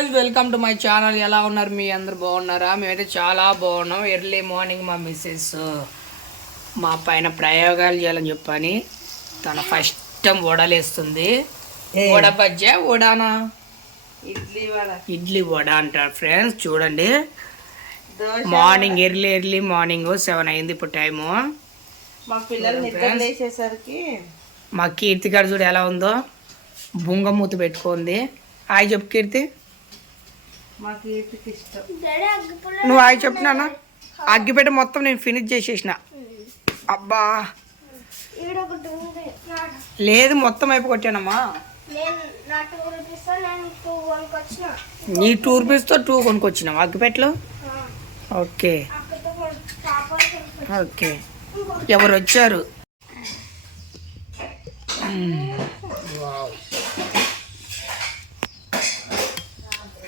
Guys welcome to my channel ఎలా ఉన్నారు మీ అందరు? బాగున్నారా? మేమైతే చాలా బాగున్నాం. ఎర్లీ మార్నింగ్ మా మిస్సెస్ మా పైన ప్రయోగాలు చేయాలని చెప్పని తన ఫస్ట్ టైం వడలేస్తుంది వడ బజ్జా వడానా? ఇడ్లీ వడ. ఇడ్లీ వడ అంటారు ఫ్రెండ్స్ చూడండి. Morning early early morning seven అయింది ఇప్పుడు టైము మా పిల్లలు నిద్ర లేచేసరికి మా కీర్తి గారు చూడు ఎలా ఉందో? బుంగమూత పెట్టుకుంది. హాయ్ చెప్పు కీర్తి. మా కీర్తికి ఇష్టం. నువ్వు చెప్పినానా అగ్గిపెట్టి మొత్తం నేను ఫినిష్ చేసేసిన. అబ్బా. లేదు మొత్తం అయిపో కొట్టానమ్మా నీ టూ రూపీస్తో టూ కొనుక్కొచ్చినావు అగ్గిపెట్టలు? ఓకే. ఓకే. ఎవరు వచ్చారు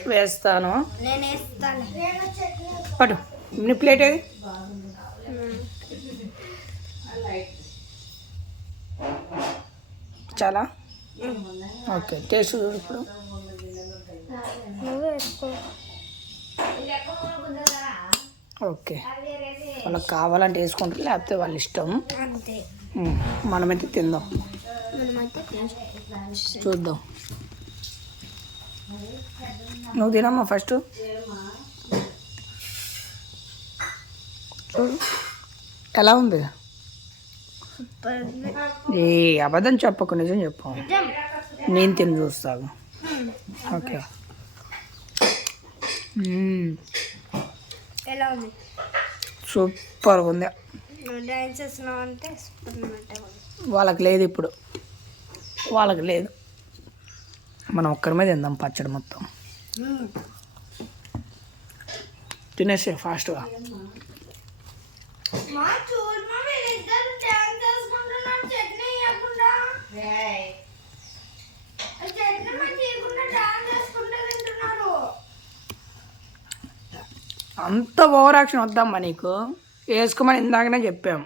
వేస్తాను. పట్టు. నీ ప్లేట్ ఏది? చాలా? ఓకే టేస్ట్ చూడు ఇప్పుడు. ఓకే. వాళ్ళకి కావాలంటే వేసుకుంటారు లేకపోతే వాళ్ళ ఇష్టం. మనమైతే తిందాం. చూద్దాం. నువ్వు తినమ్మా ఫస్ట్ చూడు. ఎలా ఉంది? ఏ అబద్ధం చెప్పకు నిజం చెప్పు. నేను తిని చూస్తాను. ఓకే. ఎలా ఉంది? సూపర్గా ఉంది. సూపర్ వాళ్ళకి లేదు ఇప్పుడు. వాళ్ళకి లేదు. మనం ఒక్కరి మీద తిందాం పచ్చడి మొత్తం. తినేసే ఫాస్ట్గా. అంత ఓవర్ యాక్షన్ వద్దమ్మా నీకు. వేసుకోమని ఇందాకనే చెప్పాం.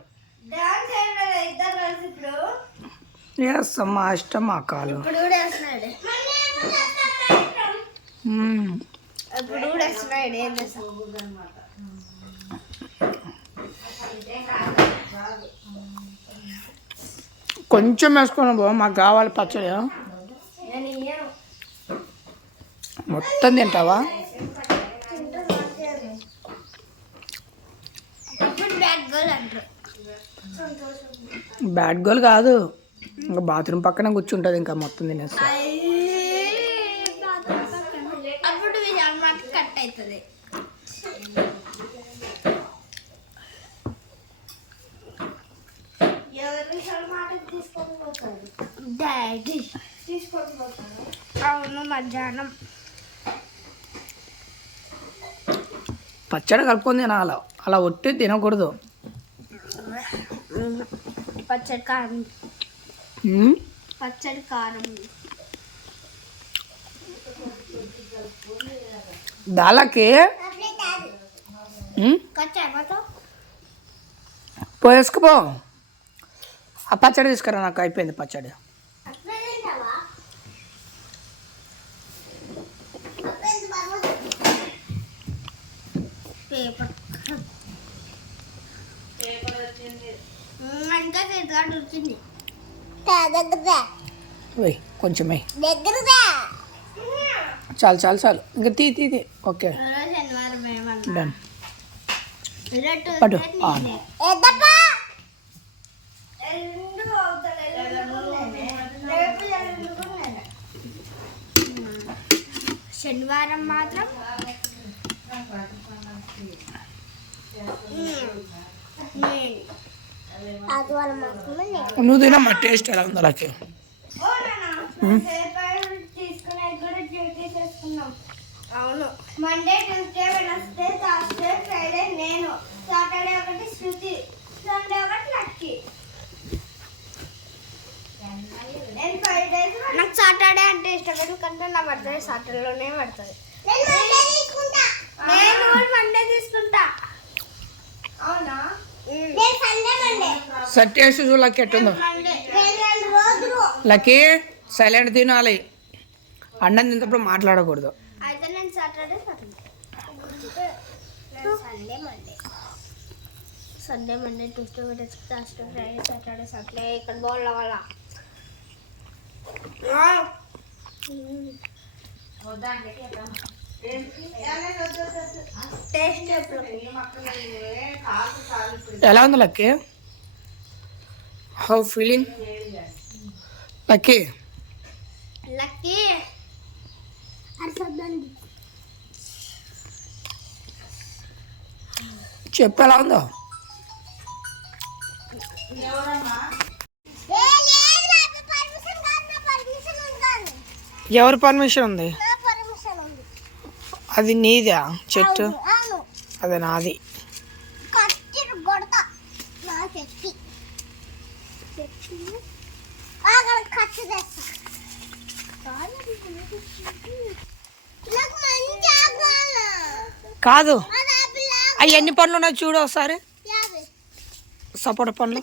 డాన్స్ చేయలేదు ఇద్దరు కలిసి ఇప్పుడు. వేస్తాం మా ఇష్టం మా కాలు కూడా ఏం కొంచెం వేసుకొని పో మాకు కావాలి పచ్చడి. మొత్తం తింటావా? బ్యాడ్ గోల్ కాదు. ఇంకా బాత్రూమ్ పక్కన కూర్చుంటుంది ఇంకా మొత్తం తినేస్తా. అప్పుడు విజయాల మాట కట్ అవుతుంది డాడీ. అవును మధ్యాహ్నం. పచ్చడి కలుపుకొని తినాలి అలా. ఒట్టి తినకూడదు. పచ్చడి కారం? పచ్చడి కారం. దాలకి? పోయేసుకుపో ఆ పచ్చడి తీసుకురా నాకు అయిపోయింది పచ్చడి. పేపర్. ఇంకా చాలు చాలు చాలు. ఇంకా తీ తీ తీ. ఓకే. డన్ పట్టు. శనివారం మాత్రం. నువ్వు తినమ్మా టేస్ట్ ఎలా ఉందో అలాగే అవును Monday Tuesday Wednesday Thursday Friday నేను. సాటర్డే ఒకటి శృతి సండే ఒకటి లక్కీ నేను ఫైవ్ డేస్ నాకు సాటర్డే అంటే ఇష్టం ఎందుకంటే నా బర్త్డే సాటర్డేలోనే పడుతుంది. నేను మండే తీసుకుంటా. అవునా? లక్కీ ఎట్టుందో. సైలెంట్ తినాలి. అన్నం తింటప్పుడు మాట్లాడకూడదు అయితే నేను Saturday Saturday Sunday Monday Sunday Monday Tuesday Wednesday Thursday Friday Saturday Sunday ఇక్కడ బోర్ల వల్ల టేస్ట్ ఎలా ఉంది Lucky? How feeling Lucky? Lucky? అర్థండి చెప్పు ఎలా ఉందో ఎవరి పర్మిషన్ ఉంది? అది నీదా చెట్టు? అది నాది. కాదు అవి ఎన్ని పనులు ఉన్నాయి చూడు ఒకసారి. సపోటా పండ్లు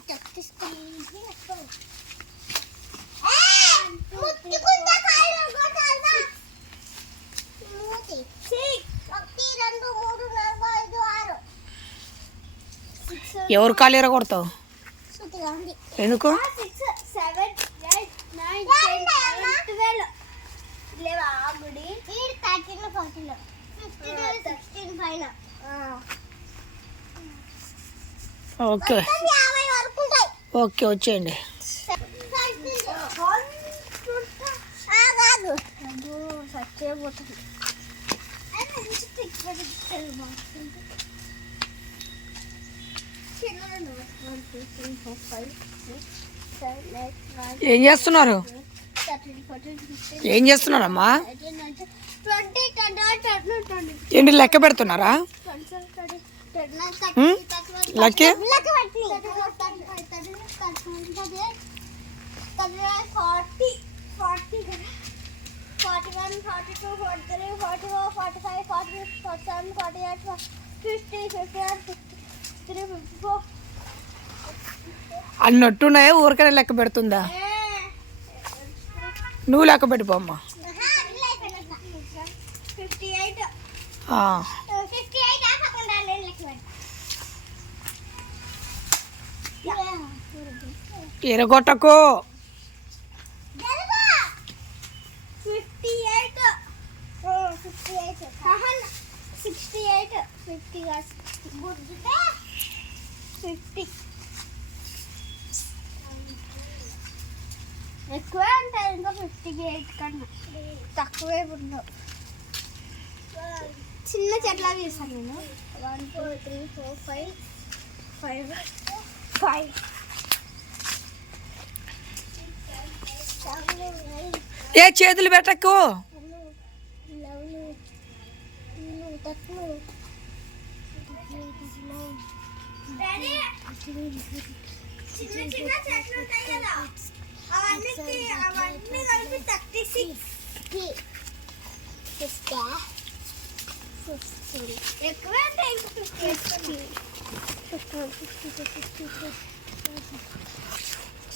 ఎవరు సుతిగా ఉంది ఎందుకు? లేవా పైన ఓకే. ఓకే వచ్చేయండి. ఏం చేస్తున్నారు? ఏం చేస్తున్నారమ్మా? ఏంటి లెక్క పెడుతున్నారా? లక్కీ? ఫోర్ అన్నట్టున్నాయే ఊరికనే లెక్క పెడుతుందా? నువ్వు లెక్క పెట్టిపోమ్మా ఫిఫ్టీ ఎక్కువే ఉంటాయి ఇంకా ఫిఫ్టీ ఎయిట్ కన్నా. తక్కువే ఉండవు చిన్న చెట్ల తీసాను నేను. One two three four five five five ఏ చేతులు పెట్టకు. ఎక్కువ